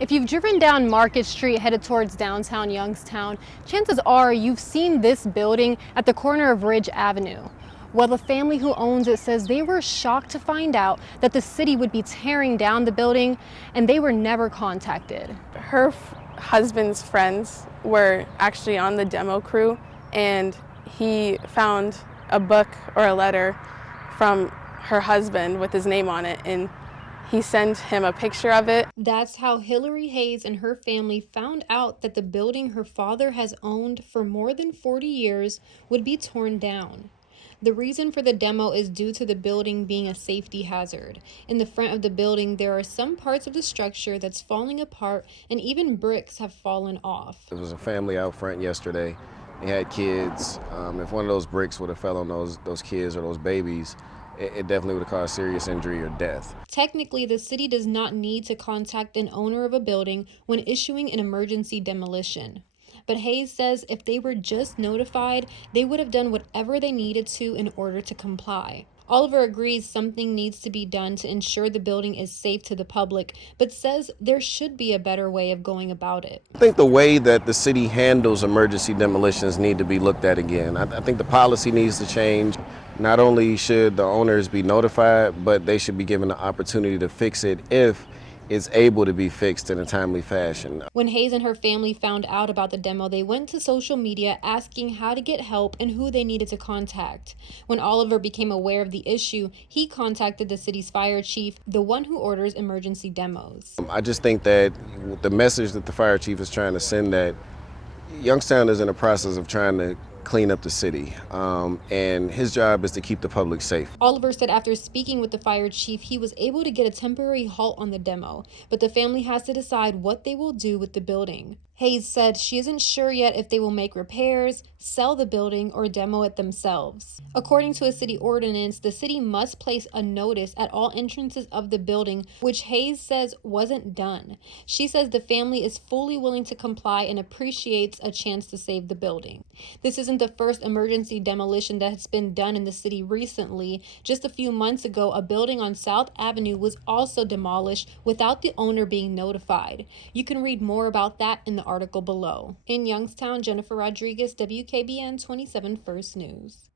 If you've driven down Market Street headed towards downtown Youngstown, chances are you've seen this building at the corner of Ridge Avenue. Well, the family who owns it says they were shocked to find out that the city would be tearing down the building, and they were never contacted. Her husband's friends were actually on the demo crew, and he found a book or a letter from her husband with his name on it, and he sent him a picture of it. That's how Hillary Hayes and her family found out that the building her father has owned for more than 40 years would be torn down. The reason for the demo is due to the building being a safety hazard. In the front of the building, there are some parts of the structure that's falling apart, and even bricks have fallen off. There was a family out front yesterday. They had kids. If one of those bricks would have fell on those kids or those babies, it definitely would have caused serious injury or death. Technically, the city does not need to contact an owner of a building when issuing an emergency demolition. But Hayes says if they were just notified, they would have done whatever they needed to in order to comply. Oliver agrees something needs to be done to ensure the building is safe to the public, but says there should be a better way of going about it. I think the way that the city handles emergency demolitions need to be looked at again. I think the policy needs to change. Not only should the owners be notified, but they should be given the opportunity to fix it if it's able to be fixed in a timely fashion. When Hayes and her family found out about the demo, they went to social media asking how to get help and who they needed to contact. When Oliver became aware of the issue, he contacted the city's fire chief, the one who orders emergency demos. I just think that the message that the fire chief is trying to send, that Youngstown is in the process of trying to clean up the city, and his job is to keep the public safe. Oliver said after speaking with the fire chief, he was able to get a temporary halt on the demo, but the family has to decide what they will do with the building. Hayes said she isn't sure yet if they will make repairs, sell the building, or demo it themselves. According to a city ordinance, the city must place a notice at all entrances of the building, which Hayes says wasn't done. She says the family is fully willing to comply and appreciates a chance to save the building. This isn't the first emergency demolition that has been done in the city recently. Just a few months ago, a building on South Avenue was also demolished without the owner being notified. You can read more about that in the article below. In Youngstown, Jennifer Rodriguez, WKBN 27 First News.